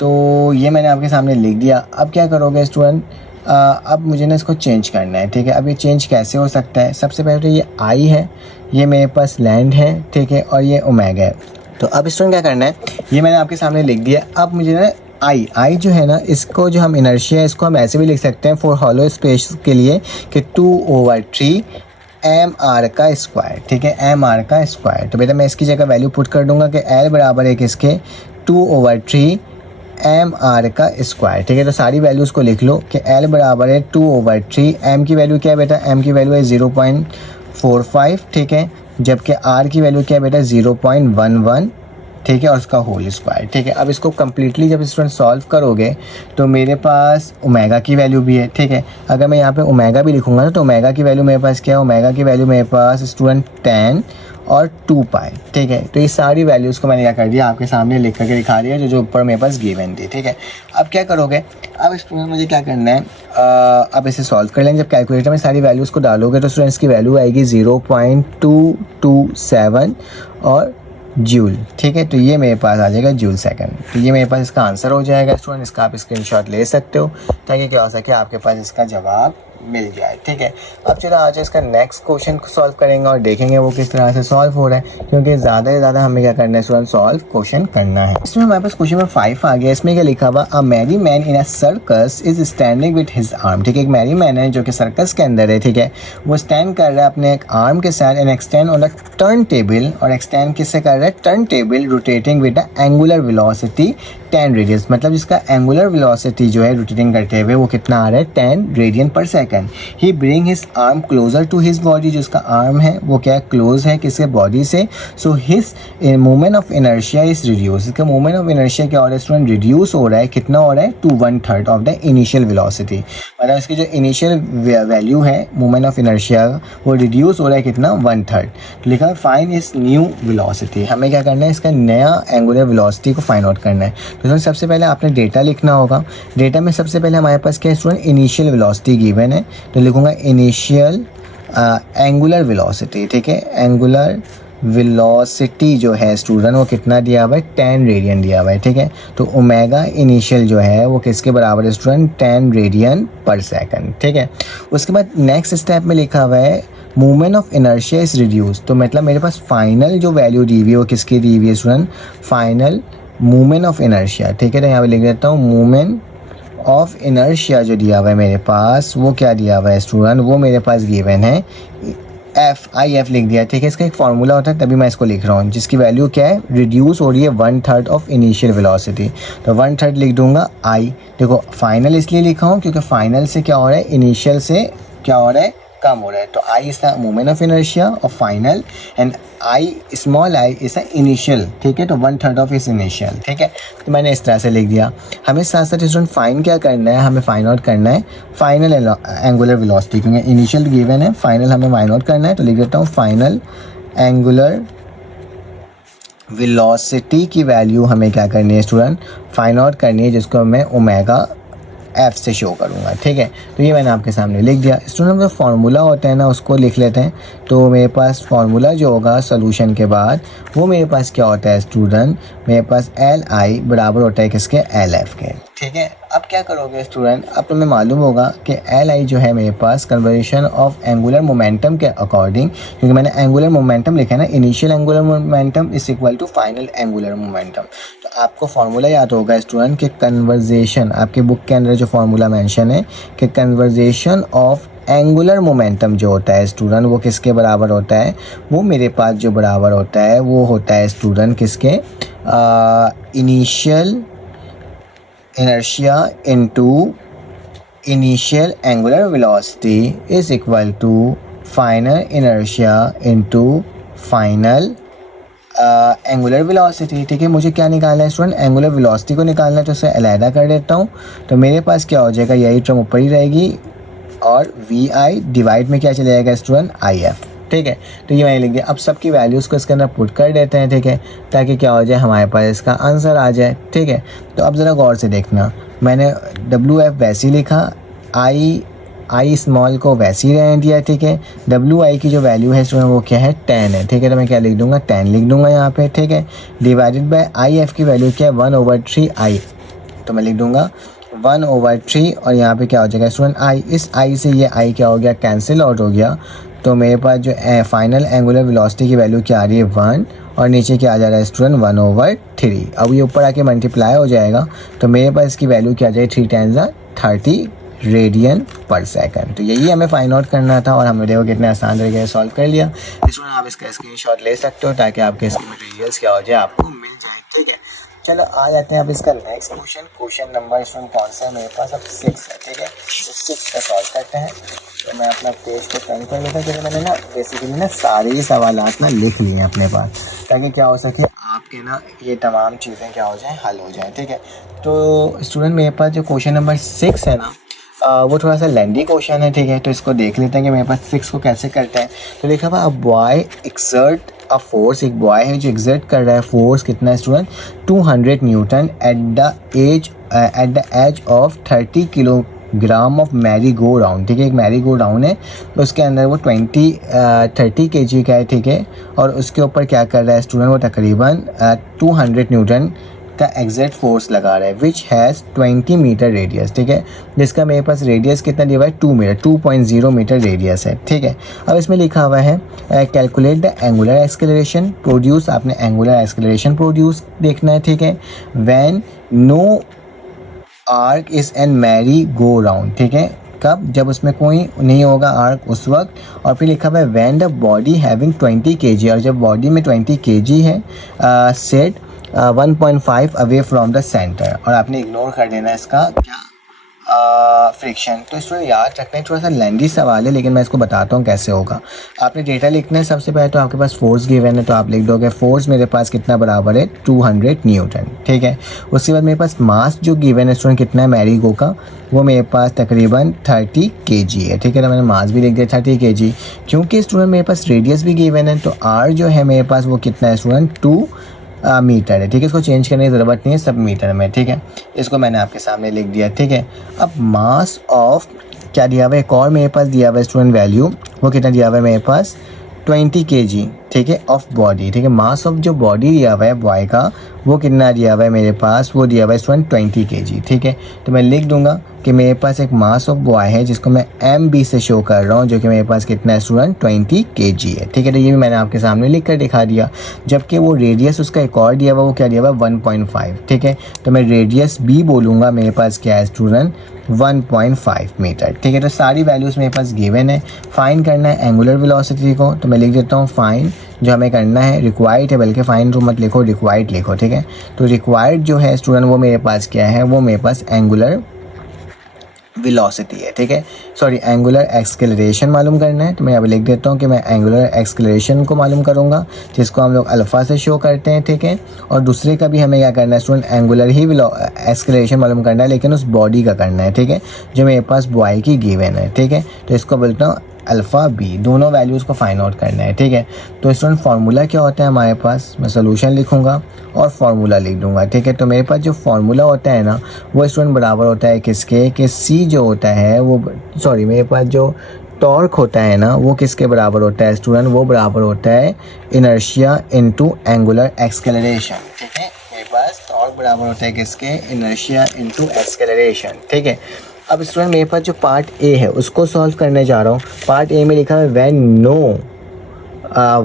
तो ये मैंने आपके सामने लिख दिया। अब क्या करोगे स्टूडेंट, अब मुझे ना इसको चेंज करना है, ठीक है। अब ये चेंज कैसे हो सकता है, सबसे पहले तो ये आई है, ये मेरे पास लैंड है, ठीक है, और ये ओमेगा है। तो अब स्टूडेंट क्या करना है, ये मैंने आपके सामने लिख दिया। अब मुझे ना आई जो है ना, इसको जो हम इनर्शिया है इसको हम ऐसे भी लिख सकते हैं फॉर हॉलो स्पेस के लिए कि 2/3 mr का स्क्वायर, ठीक है, mr का स्क्वायर। तो बेटा मैं इसकी जगह वैल्यू पुट कर दूंगा कि l बराबर है किसके, 2/3 mr का स्क्वायर, ठीक है। तो सारी वैल्यूज़ को लिख लो कि l बराबर है 2/3, m की वैल्यू क्या है बेटा, m की वैल्यू है 0.45, ठीक है, जबकि r की वैल्यू क्या है बेटा 0.11, ठीक है, और उसका होल स्क्वायर, ठीक है। अब इसको कम्प्लीटली जब स्टूडेंट सॉल्व करोगे तो मेरे पास ओमेगा की वैल्यू भी है, ठीक है। अगर मैं यहाँ पे ओमेगा भी लिखूंगा ना तो ओमेगा की वैल्यू मेरे पास क्या है, ओमेगा की वैल्यू मेरे पास स्टूडेंट 10 और 2 पाई, ठीक है। तो ये सारी वैल्यूज़ को मैंने क्या कर दिया, आपके सामने लिख करके दिखा दिया, जो ऊपर मेरे पास गिवन थी, ठीक है। अब क्या करोगे, अब स्टूडेंट मुझे क्या करना है, अब इसे सॉल्व कर लेंगे। जब कैलकुलेटर में सारी वैल्यूज़ को डालोगे तो स्टूडेंट्स की वैल्यू आएगी 0.227 और जूल, ठीक है। तो ये मेरे पास आ जाएगा जूल सेकंड। तो ये मेरे पास इसका आंसर हो जाएगा स्टूडेंट, इसका आप स्क्रीनशॉट ले सकते हो ताकि क्या हो सके आपके पास इसका जवाब मिल जाए, ठीक है। अब चलो आज इसका नेक्स्ट क्वेश्चन को सॉल्व करेंगे और देखेंगे वो किस तरह से सॉल्व हो रहा है, क्योंकि ज़्यादा से ज़्यादा हमें क्या करना है स्टूडेंट, सॉल्व क्वेश्चन करना है। इसमें हमारे पास क्वेश्चन नंबर 5 आ गया। इसमें क्या लिखा हुआ, a merry man in a circus is standing with his arm, ठीक है। एक मैरी मैन है जो कि सर्कस के अंदर है, ठीक है, वो स्टैंड कर रहा है अपने एक आर्म के साथ, and extend on the turntable, और एक्सटेंड किससे कर रहा है, turntable, rotating with the angular velocity 10 radians, मतलब जिसका एंगुलर वेलोसिटी जो है रोटेटिंग करते हुए वो कितना आ रहा है, 10 रेडियन पर second. He bring his arm closer to his body, जो उसका आर्म है वो क्या क्लोज है किसके, बॉडी से। So his movement of inertia is reduce, इसका मूवमेंट ऑफ इनर्शिया क्या हो रहा है स्टूडेंट, रिड्यूस हो रहा है, कितना हो रहा है, to 1/3 of the initial velocity, मतलब इसकी जो इनिशियल वैल्यू है मूवमेंट ऑफ इनर्शिया वो रिड्यूस हो रहा है कितना, 1/3। तो लिखा है फाइंड इज न्यू वेलोसिटी, हमें क्या करना है, इसका नया एंगुलर वेलोसिटी को फाइंड आउट करना है। तो सबसे पहले आपने डेटा लिखना होगा। डेटा में सबसे पहले हमारे पास क्या है स्टूडेंट, इनिशियल वेलोसिटी गिवन है, तो लिखूंगा इनिशियल एंगुलर वेलोसिटी, ठीक है। एंगुलर वेलोसिटी जो है स्टूडेंट वो कितना दिया हुआ है, 10 रेडियन दिया हुआ है, ठीक है। तो ओमेगा इनिशियल जो है वो किसके बराबर है स्टूडेंट, 10 रेडियन पर सेकंड, ठीक है। उसके बाद नेक्स्ट स्टेप में लिखा हुआ है movement of inertia is reduce, तो मतलब मेरे पास फाइनल जो वैल्यू दी हुई है वो किसकी दी हुई है student, final movement of inertia, ठीक है। तो यहाँ पे लिख देता हूँ मूवमेंट ऑफ इनर्शिया जो दिया हुआ है मेरे पास वो क्या दिया हुआ है स्टूडेंट, वो मेरे पास गिवन है एफ लिख दिया, ठीक है। इसका एक फार्मूला होता है तभी मैं इसको लिख रहा हूँ, जिसकी वैल्यू क्या है, रिड्यूस हो रही है 1/3 ऑफ इनिशियल वेलोसिटी, तो 1/3 लिख दूंगा आई। देखो फाइनल इसलिए लिखा हूँ क्योंकि फाइनल से क्या हो रहा है, इनिशियल से क्या हो रहा है, कम हो रहा है। तो I is the movement of inertia of final and I small I is the initial, ठीक है। तो 1/3 ऑफ इज इनिशियल, ठीक है। तो मैंने इस तरह से लिख दिया। हमें साथ साथ स्टूडेंट फाइन क्या करना है, हमें फाइंड आउट करना है फाइनल एंगुलर वेलोसिटी, क्योंकि इनिशियल गिवन है, फाइनल हमें फाइंड आउट करना है। तो लिख देता हूँ फाइनल एंगुलर वेलोसिटी की वैल्यू हमें क्या करनी है स्टूडेंट, फाइंड आउट करनी है, जिसको मैं ओमेगा एफ से शो करूँगा। ठीक है, तो ये मैंने आपके सामने लिख दिया। स्टूडेंट जो फार्मूला होता है ना उसको लिख लेते हैं। तो मेरे पास फार्मूला जो होगा सोल्यूशन के बाद वो मेरे पास क्या होता है स्टूडेंट, मेरे पास एल आई बराबर होता है किसके, एल एफ के। ठीक है, अब क्या करोगे स्टूडेंट, अब तुम्हें मालूम होगा कि एल आई जो है मेरे पास कन्वर्जेशन ऑफ एंगुलर मोमेंटम के अकॉर्डिंग, क्योंकि मैंने एंगुलर मोमेंटम लिखा है ना, initial angular momentum is equal to final angular momentum. तो आपको फार्मूला याद होगा स्टूडेंट कि कन्वर्जेशन, आपके बुक के अंदर जो फार्मूला मेंशन है कि कन्वर्जेशन ऑफ एंगुलर मोमेंटम जो होता है स्टूडेंट वो किसके बराबर होता है, वो मेरे पास जो बराबर होता है वो होता है स्टूडेंट किसके, initial inertia into initial angular velocity is equal to final inertia into final angular velocity. ठीक है, मुझे क्या निकालना है स्टूडेंट, एंगुलर वेलोसिटी को निकालना है, तो उसे अलहदा कर देता हूँ। तो मेरे पास क्या हो जाएगा, यही टर्म ऊपर ही रहेगी और वी आई डिवाइड में क्या चले जाएगा स्टूडेंट, आई एफ। ठीक है, तो ये मैंने लिख दिया। अब सबकी वैल्यूज़ को इसके अंदर पुट कर देते हैं। ठीक है, ताकि क्या हो जाए, हमारे पास इसका आंसर आ जाए। ठीक है, तो अब ज़रा गौर से देखना, मैंने डब्ल्यू एफ वैसे ही लिखा, आई स्मॉल को वैसे ही रहने दिया। ठीक है, डब्ल्यू आई की जो वैल्यू है स्टूडेंट वो क्या है, 10 है। ठीक है, तो मैं क्या लिख दूंगा, 10 लिख दूंगा यहाँ पे। ठीक है, डिवाइडेड बाय आई एफ की वैल्यू क्या है, 1/3 आई, तो मैं लिख दूंगा 1/3 और यहाँ पे क्या हो जाएगा स्टूडेंट, आई। इस आई से ये आई क्या हो गया, कैंसिल आउट हो गया। तो मेरे पास जो फाइनल एंगुलर वेलोसिटी की वैल्यू क्या आ रही है, 1, और नीचे क्या आ जा रहा है स्टूडेंट, 1/3। अब ये ऊपर आके मल्टीप्लाई हो जाएगा, तो मेरे पास इसकी वैल्यू क्या आ जाएगी, 3 × 30 रेडियन पर सेकंड। तो यही हमें फाइंड आउट करना था और हमने देखो कितने आसान तरीके से सॉल्व कर लिया। स्टूडेंट आप इसका स्क्रीनशॉट ले सकते हो ताकि आपके इसके मटेरियल्स क्या हो जाए, आपको मिल जाए। ठीक है, चलो आ जाते हैं अब इसका next question. Question number student कौन सा है मेरे पास, अब 6 है। ठीक है, तो 6 का सॉल्व करते हैं। तो मैं अपना पेज को टर्न कर लेता हूँ, क्योंकि मैंने ना बेसिकली ना सारे ही सवालात ना लिख लिए हैं अपने पास, ताकि क्या हो सके आपके ना ये तमाम चीज़ें क्या हो जाएं, हल हो जाएं। ठीक है, तो स्टूडेंट मेरे पास जो क्वेश्चन नंबर 6 है ना वो थोड़ा सा लेंदी क्वेश्चन है। ठीक है, तो इसको देख लेते हैं कि मेरे पास 6 को कैसे करते हैं। तो लिखा हुआ, a boy exert a force, एक बॉय है जो एक्सर्ट कर रहा है फोर्स, कितना है student, 200 newton at the edge of 30 kilogram of merry go round. ठीक है, एक मैरी गो राउंड है, उसके अंदर वो 30 kg का है। ठीक है, और उसके ऊपर क्या कर रहा है स्टूडेंट, वो तकरीबन 200 न्यूटन का एग्जैक्ट फोर्स लगा रहा है, विच हैज़ 20 मीटर रेडियस। ठीक है, जिसका मेरे पास रेडियस कितना दिया हुआ है, 2 मीटर, 2.0 मीटर रेडियस है। ठीक है, अब इसमें लिखा हुआ है calculate the angular acceleration produce, आपने एंगुलर एक्सेलरेशन प्रोड्यूस देखना है। ठीक है, when no arc is an merry go round. ठीक है, कब, जब उसमें कोई नहीं होगा आर्क, उस वक्त। और फिर लिखा हुआ है when the body having 20 kg, और जब बॉडी में 20 kg है, set 1.5 away from the centre, और आपने इग्नोर कर देना इसका क्या, फ्रिक्शन। तो इसको याद रखना है, थोड़ा सा लेंदी सवाल है लेकिन मैं इसको बताता हूँ कैसे होगा। आपने डेटा लिखना है सबसे पहले, तो आपके पास फोर्स गिवन है, तो आप लिख दोगे फोर्स मेरे पास कितना बराबर है, 200 न्यूटन। ठीक है, उसके बाद मेरे पास मास जो गिवन है स्टूडेंट कितना है मैरीगो का, वो मेरे पास तकरीबन 30 kg है। ठीक है, तो मैंने मास भी लिख दिया 30 kg, क्योंकि स्टूडेंट मेरे पास रेडियस भी गिवन है, तो आर जो है मेरे पास वो कितना है स्टूडेंट, 2 मीटर है। ठीक है, इसको चेंज करने की ज़रूरत नहीं है, सब मीटर में। ठीक है, इसको मैंने आपके सामने लिख दिया। ठीक है, अब मास ऑफ क्या दिया हुआ है, एक और मेरे पास दिया हुआ है स्टूडेंट वैल्यू, वो कितना दिया हुआ है मेरे पास, 20 kg। ठीक है, ऑफ बॉडी। ठीक है, मास ऑफ जो बॉडी दिया हुआ है बॉय का, वो कितना दिया हुआ है मेरे पास, वो दिया हुआ है स्टूडेंट 20 kg। ठीक है, तो मैं लिख दूंगा कि मेरे पास एक मास ऑफ बॉय है जिसको मैं MB से शो कर रहा हूँ, जो कि मेरे पास कितना है स्टूडेंट, 20 kg है। ठीक है, तो ये भी मैंने आपके सामने लिख कर दिखा दिया। जबकि वो रेडियस उसका एक और दिया हुआ, वो क्या दिया हुआ, 1.5। ठीक है, तो मैं रेडियस B बोलूँगा, मेरे पास क्या है स्टूडेंट, 1.5 मीटर। ठीक है, तो सारी वैल्यूज़ मेरे पास गिवन है। फाइंड करना है एंगुलर वेलोसिटी को, तो मैं लिख देता हूँ फाइंड, जो हमें करना है रिक्वायर्ड है, बल्कि फाइंड तो मत लिखो, रिक्वायर्ड लिखो। ठीक है, तो रिक्वायर्ड जो है स्टूडेंट वो मेरे पास क्या है, वो मेरे पास एंगुलर वेलोसिटी है। ठीक है, सॉरी एंगुलर एक्सेलरेशन मालूम करना है, तो मैं अब लिख देता हूँ कि मैं एंगुलर एक्सेलरेशन को मालूम करूँगा, जिसको हम लोग अल्फ़ा से शो करते हैं। ठीक है, और दूसरे का भी हमें क्या करना है स्टूडेंट, एंगुलर ही एक्सेलरेशन मालूम करना है, लेकिन उस बॉडी का करना है। ठीक है, जो मेरे पास बॉय की गिवन है। ठीक है, तो इसको बोलता हूँ अल्फ़ा बी, दोनों वैल्यूज़ को फाइंड आउट करना है, ठीक है। तो स्टूडेंट फार्मूला क्या होता है हमारे पास, मैं सोल्यूशन लिखूंगा और फार्मूला लिख दूंगा, ठीक है। तो मेरे पास जो फार्मूला होता है ना वो स्टूडेंट बराबर होता है किसके, कि सी जो होता है वो, सॉरी, मेरे पास जो टॉर्क होता है ना वो किसके बराबर होता है स्टूडेंट, वो बराबर होता है इनर्शिया इनटू एंगुलर एक्सेलरेशन, ठीक है। मेरे पास टॉर्क बराबर होता है किसके, इनर्शिया इनटू एक्सेलरेशन, ठीक है। अब स्टूडेंट मेरे पास जो पार्ट ए है उसको सॉल्व करने जा रहा हूँ। पार्ट ए में लिखा है व्हेन नो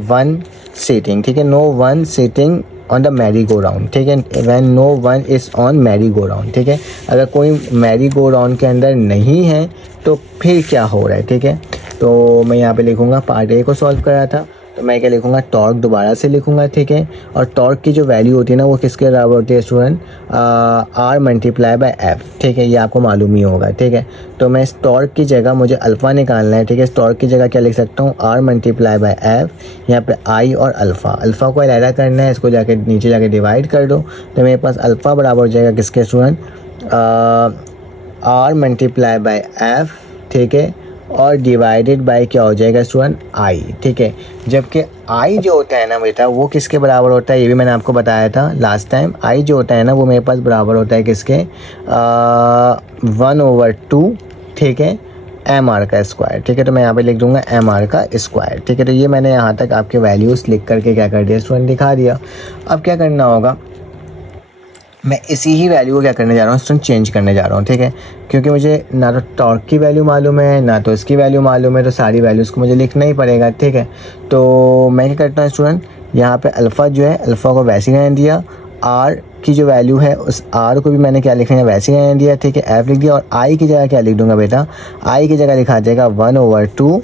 वन सिटिंग, ठीक है, no one sitting on the merry go round, ठीक है, when no one is on merry go round, ठीक है। अगर कोई मैरी गो राउंड के अंदर नहीं है तो फिर क्या हो रहा है, ठीक है। तो मैं यहाँ पे लिखूँगा पार्ट ए को सॉल्व करा था, तो मैं क्या लिखूँगा, टॉर्क दोबारा से लिखूँगा, ठीक है। और टॉर्क की जो वैल्यू होती है ना वो किसके बराबर होती है student, R multiply by F, ठीक है, ये आपको मालूम ही होगा, ठीक है। तो मैं इस टॉर्क की जगह मुझे अल्फ़ा निकालना है, ठीक है। इस टॉर्क की जगह क्या लिख सकता हूँ, आर मल्टीप्लाई बाय एफ, यहाँ पे आई और अल्फ़ा को अलहदा करना है, इसको जाके नीचे जाके डिवाइड कर दो, तो मेरे पास अल्फ़ा बराबर हो जाएगा किसके student, R multiply by F, ठीक है, और डिवाइडेड बाय क्या हो जाएगा स्टूडेंट, आई, ठीक है। जबकि आई जो होता है ना बेटा वो किसके बराबर होता है, ये भी मैंने आपको बताया था लास्ट टाइम। आई जो होता है ना वो मेरे पास बराबर होता है किसके, 1/2, ठीक है, एम आर का स्क्वायर, ठीक है। तो मैं यहाँ पे लिख दूंगा एम आर का स्क्वायर, ठीक है। तो ये मैंने यहाँ तक आपके वैल्यूज़ लिख करके क्या कर दिया स्टूडेंट, दिखा दिया। अब क्या करना होगा, मैं इसी ही वैल्यू को क्या करने जा रहा हूँ स्टूडेंट, चेंज करने जा रहा हूँ, ठीक है। क्योंकि मुझे ना तो टॉर्क की वैल्यू मालूम है ना तो इसकी वैल्यू मालूम है, तो सारी वैल्यूज़ को मुझे लिखना ही पड़ेगा, ठीक है। तो मैं क्या करता हूँ स्टूडेंट, यहाँ पे अल्फ़ा जो है अल्फ़ा को वैसे ही रहने दिया, आर की जो वैल्यू है उस आर को भी मैंने क्या लिखना है, वैसे ही रहने दिया, ठीक है। एफ लिख दिया, और आई की जगह क्या लिख दूंगा बेटा, आई की जगह लिखा जाएगा 1/2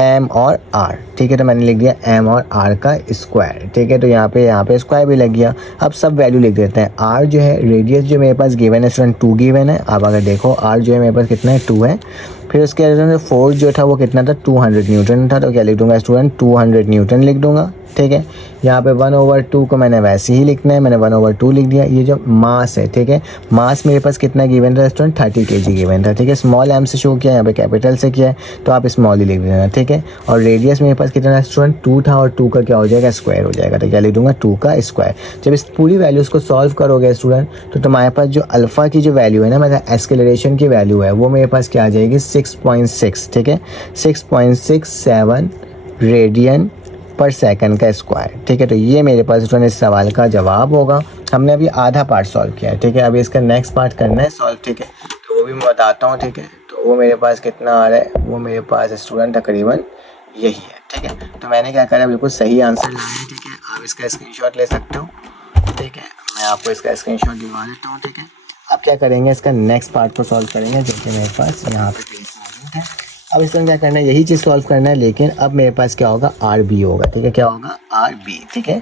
एम और आर, ठीक है। तो मैंने लिख दिया एम और आर का स्क्वायर, ठीक है। तो यहाँ पे स्क्वायर भी लग गया। अब सब वैल्यू लिख देते हैं। आर जो है रेडियस जो मेरे पास गिवन है स्टूडेंट 2 गिवन है। अब अगर देखो आर जो है मेरे पास कितना है, 2 है। फिर उसके अंदर फोर्स जो था वो कितना था, 200 न्यूटन था। तो क्या लिख दूंगा स्टूडेंट, 200 न्यूटन लिख दूंगा, ठीक है। यहाँ पे 1/2 को मैंने वैसे ही लिखना है, मैंने 1/2 लिख दिया। ये जो मास है, ठीक है, मास मेरे पास कितना गिवन था स्टूडेंट, 30 kg गिवन था, ठीक है। स्मॉल एम से शो किया, यहाँ पे कैपिटल से किया है, तो आप स्मॉल ही लिख देना, ठीक है। और रेडियस मेरे पास कितना था स्टूडेंट, 2 था, और 2 का क्या हो जाएगा, स्क्वायर हो जाएगा। तो क्या लिख दूंगा, 2 का स्क्वायर। जब इस पूरी वैल्यूज़ को सॉल्व करोगे स्टूडेंट तो तुम्हारे पास जो अल्फ़ा की जो वैल्यू है ना, मतलब एक्सेलरेशन की वैल्यू है, वो मेरे पास क्या आ जाएगी, 6.6, ठीक है, 6.67 रेडियन पर सेकंड का स्क्वायर, ठीक है। तो ये मेरे पास स्टूडेंट इस सवाल का जवाब होगा। हमने अभी आधा पार्ट सॉल्व किया है, ठीक है। अभी इसका नेक्स्ट पार्ट करना है सॉल्व, ठीक है, तो वो भी मैं बताता हूँ, ठीक है। तो वो मेरे पास कितना आ रहा है, वो मेरे पास स्टूडेंट तकरीबन यही है, ठीक है। तो मैंने क्या करा, बिल्कुल सही आंसर लाया है, ठीक है। आप इसका स्क्रीनशॉट ले सकते हो, ठीक है। मैं आपको इसका स्क्रीनशॉट दिखा देता हूँ, ठीक है। अब क्या करेंगे, इसका नेक्स्ट पार्ट को सॉल्व करेंगे, जो कि मेरे पास यहाँ पे पेज मौजूद है। अब इसमें क्या करना है, यही चीज़ सॉल्व करना है, लेकिन अब मेरे पास क्या होगा, आर बी होगा, ठीक है। क्या होगा, आर बी, ठीक है,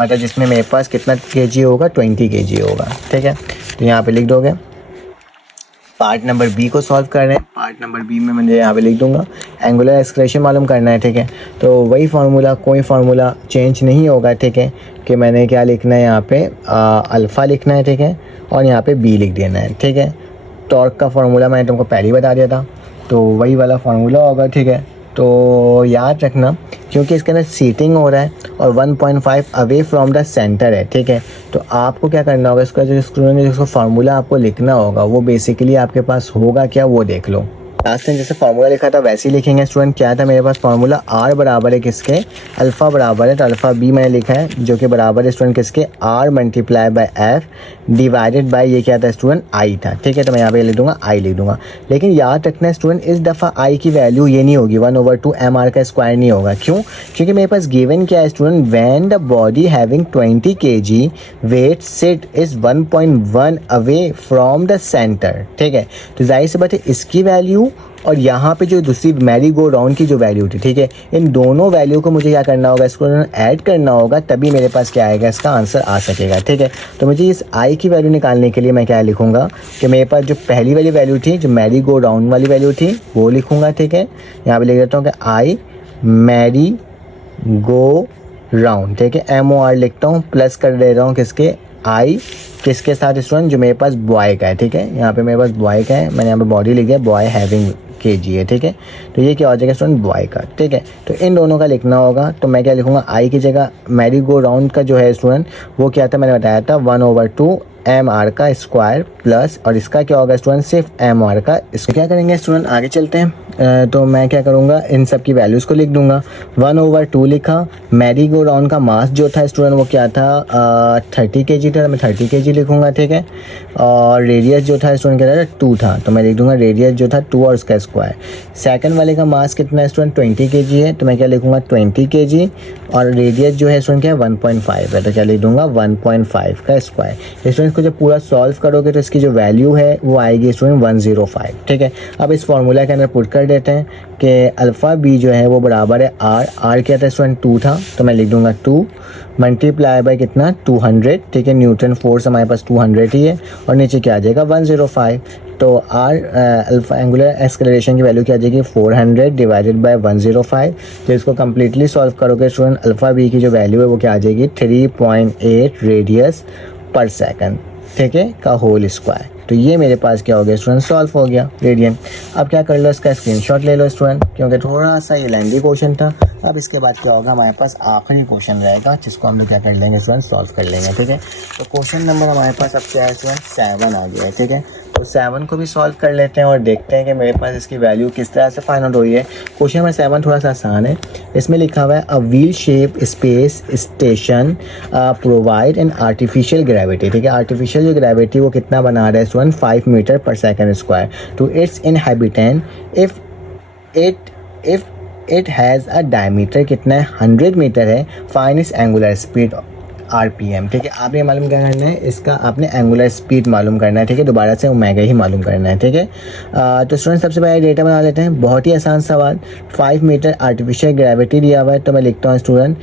मतलब जिसमें मेरे पास कितना kg होगा, 20 kg होगा, ठीक है। तो यहाँ पे लिख दोगे। पार्ट नंबर बी को सॉल्व कर रहे हैं। पार्ट नंबर बी में मुझे यहाँ पे लिख दूंगा एंगुलर एक्सेलरेशन मालूम करना है, ठीक है। तो वही फार्मूला, कोई फार्मूला चेंज नहीं होगा, ठीक है, कि मैंने क्या लिखना है, यहाँ पे अल्फ़ा लिखना है, ठीक है, और यहाँ पे बी लिख देना है, ठीक है। टॉर्क का फार्मूला मैंने तुमको पहले ही बता दिया था, तो वही वाला फार्मूला होगा, ठीक है। तो याद रखना, क्योंकि इसके अंदर सीटिंग हो रहा है और 1.5 अवे फ्रॉम द सेंटर है, ठीक है। तो आपको क्या करना होगा, इसका जो स्टूडेंट जिसको फार्मूला आपको लिखना होगा वो बेसिकली आपके पास होगा क्या, वो देख लो। लास्ट टाइम जैसे फार्मूला लिखा था वैसे ही लिखेंगे स्टूडेंट। क्या था मेरे पास फार्मूला, आर बराबर है किसके, अल्फ़ा बराबर है, तो अल्फ़ा बी मैंने लिखा है, जो कि बराबर है स्टूडेंट किसके, R multiply by F divided by ये क्या था स्टूडेंट, आई था, ठीक है। तो मैं यहाँ पे लिख दूंगा, आई लिख दूंगा। लेकिन याद रखना स्टूडेंट, इस दफ़ा आई की वैल्यू ये नहीं होगी, 1/2 एम आर का स्क्वायर नहीं होगा। क्यों, क्योंकि मेरे पास गिवन क्या है student, when the body having 20 kg weight sit is 1.1 away from the centre, ठीक है। तो जाहिर सी बात है इसकी वैल्यू और यहाँ पे जो दूसरी मैरी गो राउंड की जो वैल्यू थी, ठीक है, इन दोनों वैल्यू को मुझे क्या करना होगा, इसको ऐड करना होगा, तभी मेरे पास क्या आएगा, इसका आंसर आ सकेगा, ठीक है। तो मुझे इस आई की वैल्यू निकालने के लिए मैं क्या लिखूंगा, कि मेरे पास जो पहली वाली वैल्यू थी, जो मैरी गो राउंड वाली वैल्यू थी, वो लिखूंगा, ठीक है। यहाँ पे लिख देता हूँ कि आई मैरी गो राउंड, ठीक है, MOR लिखता हूँ, प्लस कर दे रहा हूँ किसके, आई किसके साथ स्टूडेंट, जो मेरे पास बॉय का है, ठीक है। यहाँ पे मेरे पास बॉय का है, मैंने यहाँ पे बॉडी लिख दिया, बॉय हैविंग kg है, ठीक है। तो ये क्या हो जाएगा स्टूडेंट बॉय का, ठीक है। तो इन दोनों का लिखना होगा, तो मैं क्या लिखूंगा आई की जगह मैरी गो राउंड का जो है स्टूडेंट वो क्या था मैंने बताया था 1/2 एम आर का स्क्वायर प्लस, और इसका क्या होगा स्टूडेंट सिर्फ एम आर का। इसको क्या करेंगे स्टूडेंट आगे चलते हैं। तो मैं क्या करूँगा इन सब की वैल्यूज़ को लिख दूंगा। 1/2 लिखा, मैरी गो राउंड का मास जो था स्टूडेंट वो क्या था 30 kg था, मैं 30 kg लिखूंगा, ठीक है। और रेडियस जो था स्टूडेंट क्या था 2 था, तो मैं लिख दूंगा रेडियस जो था 2 और उसका स्क्वायर। सेकंड वाले का मास कितना है स्टूडेंट 20 kg है, तो मैं क्या लिखूंगा 20 kg, और रेडियस जो है स्टूडेंट क्या है 1.5 है, तो क्या लिख दूंगा 1.5 का स्क्वायर। स्टूडेंट को जब पूरा सॉल्व करोगे तो इसकी जो वैल्यू है वो आएगी स्टूडेंट 105, ठीक है। अब इस फॉर्मूला के अंदर पुट कर देते हैं कि अल्फ़ा बी जो है वो बराबर है आर क्या था स्टूडेंट 2 था, तो मैं लिख दूंगा 2 मल्टीप्लाई बाय कितना 200, ठीक है। न्यूटन फोर्स हमारे पास 200 ही है, और नीचे क्या आ जाएगा 105। तो आर अल्फा एंगुलर एक्सेलरेशन की वैल्यू क्या आ जाएगी 400 डिवाइडेड बाय 105। तो इसको कम्प्लीटली सॉल्व करोगे स्टूडेंट अल्फ़ा बी की जो वैल्यू है वो क्या आ जाएगी 3.8 रेडियस पर सेकंड, ठीक है, का होल स्क्वायर। तो ये मेरे पास क्या हो गया स्टूडेंट सॉल्व हो गया रेडियन। अब क्या कर लो इसका स्क्रीनशॉट ले लो स्टूडेंट, क्योंकि थोड़ा सा ये लेंथी क्वेश्चन था। अब इसके बाद क्या होगा हमारे पास आखिरी क्वेश्चन रहेगा जिसको हम लोग क्या कर लेंगे स्टूडेंट सॉल्व कर लेंगे, ठीक है। तो क्वेश्चन नंबर हमारे पास अब क्या है स्टूडेंट 7 आ गया है, ठीक है। तो 7 को भी सॉल्व कर लेते हैं और देखते हैं कि मेरे पास इसकी वैल्यू किस तरह से फाइंड आउट हो रही है। क्वेश्चन नंबर 7 थोड़ा सा आसान है। इसमें लिखा हुआ है a wheel shape space station provide an artificial gravity, ठीक है। आर्टिफिशियल जो ग्रेविटी वो कितना बना रहा है student 5 metre per second square to its inhabitant if it has a diameter कितना है 100 मीटर है, find its angular speed RPM, ठीक है। आपने मालूम क्या करना है इसका, आपने एंगुलर स्पीड मालूम करना है, ठीक है। दोबारा से ओमेगा ही मालूम करना है, ठीक है। तो स्टूडेंट सबसे पहले डेटा बना लेते हैं, बहुत ही आसान सवाल। 5 मीटर आर्टिफिशियल ग्रेविटी दिया हुआ है, तो मैं लिखता हूँ स्टूडेंट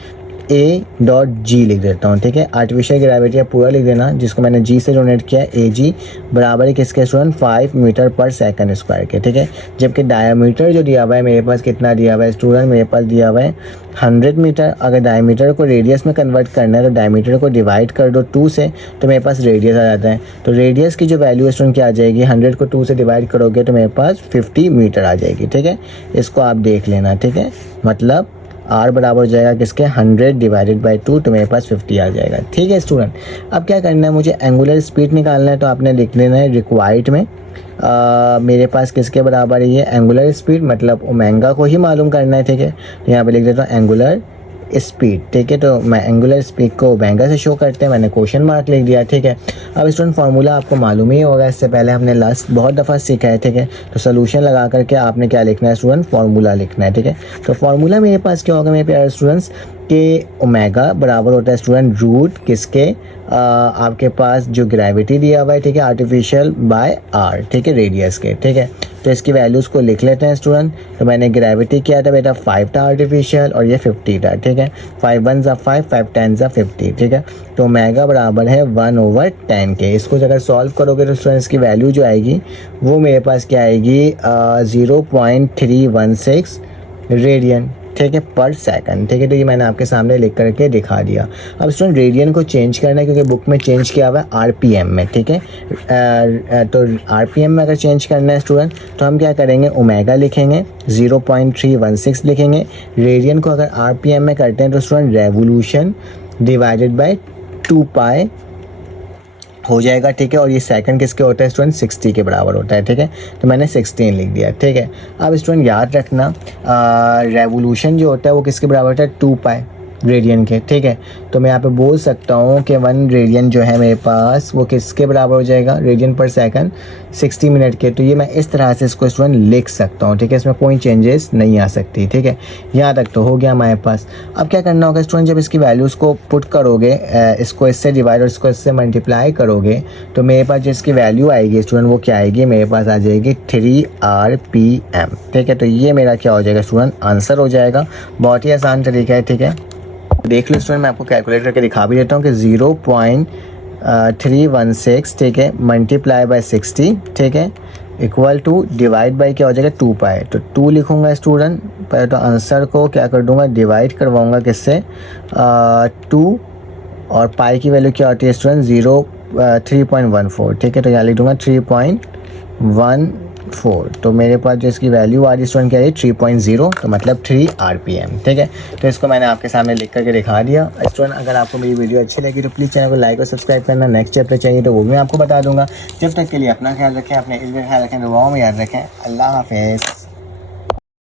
A.G लिख देता हूँ, ठीक है। आर्टिफिशियल ग्रेविटी आप पूरा लिख देना, जिसको मैंने G से डोनेट किया AG बराबर है किसके student 5 metre per second square के, ठीक है। जबकि डायमीटर जो दिया हुआ है मेरे पास कितना दिया हुआ है स्टूडेंट, मेरे पास दिया हुआ है 100 मीटर। अगर डायमीटर को रेडियस में कन्वर्ट करना है तो डायमीटर को डिवाइड कर दो 2 से, तो मेरे पास रेडियस आ जाता है। तो रेडियस की जो वैल्यू स्टूडेंट क्या आ जाएगी 100 को 2 से डिवाइड करोगे तो मेरे पास 50 मीटर आ जाएगी, ठीक है। इसको आप देख लेना, ठीक है। मतलब आर बराबर हो जाएगा किसके 100 डिवाइडेड बाई 2, तो मेरे पास 50 आ जाएगा, ठीक है स्टूडेंट। अब क्या करना है मुझे एंगुलर स्पीड निकालना है, तो आपने लिख लेना है रिक्वायर्ड में मेरे पास किसके बराबर है ये एंगुलर स्पीड, मतलब ओमेगा को ही मालूम करना है, ठीक है। तो यहाँ पे लिख देता हूँ एंगुलर स्पीड, ठीक है। तो मैं एंगुलर स्पीड को ओमेगा से शो करते हैं, मैंने क्वेश्चन मार्क लिख दिया, ठीक है। अब स्टूडेंट फार्मूला आपको मालूम ही होगा, इससे पहले हमने लास्ट बहुत दफ़ा सीखा है, ठीक है। तो सोल्यूशन लगा करके आपने क्या लिखना है स्टूडेंट फार्मूला लिखना है, ठीक है। तो फार्मूला मेरे पास क्या होगा मेरे प्यारे स्टूडेंट्स कि ओमेगा बराबर होता है स्टूडेंट रूट किसके आपके पास जो ग्रेविटी दिया हुआ है, ठीक है, आर्टिफिशियल बाय आर, ठीक है, रेडियस के, ठीक है। तो इसकी वैल्यूज़ को लिख लेते हैं स्टूडेंट। तो मैंने ग्रेविटी किया था बेटा 5 था आर्टिफिशियल और ये 50 था, ठीक है। 5 1 ज़ा 5, 5 10 ज़ा 50, ठीक है। तो ओमेगा बराबर है 1/10 के। इसको अगर सॉल्व करोगे तो स्टूडेंट्स की वैल्यू जो आएगी वो मेरे पास क्या आएगी 0.316 रेडियन, ठीक है, पर सेकंड, ठीक है। तो ये मैंने आपके सामने लिख करके दिखा दिया। अब स्टूडेंट रेडियन को चेंज करना है क्योंकि बुक में चेंज किया हुआ है RPM में, ठीक है। तो RPM में अगर चेंज करना है स्टूडेंट तो हम क्या करेंगे ओमेगा लिखेंगे 0.316 लिखेंगे। रेडियन को अगर RPM में करते हैं तो स्टूडेंट रेवोल्यूशन डिवाइडेड बाय 2 पाई हो जाएगा, ठीक है। और ये सेकंड किसके होता है स्टूडेंट 60 के बराबर होता है, ठीक है। तो मैंने 16 लिख दिया, ठीक है। अब स्टूडेंट याद रखना रेवोल्यूशन जो होता है वो किसके बराबर होता है 2 पाई रेडियन के, ठीक है। तो मैं यहाँ पे बोल सकता हूँ कि 1 रेडियन जो है मेरे पास वो किसके बराबर हो जाएगा रेडियन पर सेकंड 60 मिनट के। तो ये मैं इस तरह से इसको स्टूडेंट लिख सकता हूँ, ठीक है। इसमें कोई चेंजेस नहीं आ सकती, ठीक है। यहाँ तक तो हो गया हमारे पास। अब क्या करना होगा स्टूडेंट जब इसकी वैल्यूज़ को पुट करोगे इसको इससे डिवाइड और इसको इससे मल्टीप्लाई करोगे तो मेरे पास जिसकी वैल्यू आएगी स्टूडेंट वो क्या आएगी मेरे पास आ जाएगी 3 RPM, ठीक है। तो ये मेरा क्या हो जाएगा स्टूडेंट आंसर हो जाएगा। बहुत ही आसान तरीका है, ठीक है। देख लो स्टूडेंट मैं आपको कैलकुलेट करके दिखा भी देता हूँ कि 0.316, ठीक है, मल्टीप्लाई बाय 60, ठीक है, इक्वल टू डिवाइड बाय क्या हो जाएगा 2 पाई। तो 2 लिखूंगा स्टूडेंट, पहले तो आंसर को क्या कर दूंगा डिवाइड करवाऊंगा किससे 2, और पाई की वैल्यू क्या होती है स्टूडेंट 3.14, ठीक है। तो यहाँ लिख दूंगा 3.14 4। तो मेरे पास जो इसकी वैल्यू आ रही स्टूडेंट क्या है 3.0, तो मतलब 3 RPM। ठीक है, तो इसको मैंने आपके सामने लिख करके दिखा दिया। स्टूडेंट अगर आपको मेरी वीडियो अच्छी लगी तो प्लीज़ चैनल को लाइक और सब्सक्राइब करना। नेक्स्ट चैप्टर चाहिए तो वो भी मैं आपको बता दूंगा। जब तक के लिए अपना ख्याल रखें, अपने इल्म का ख्याल रखें, दुआओं में याद रखें। अल्लाह हाफिज़।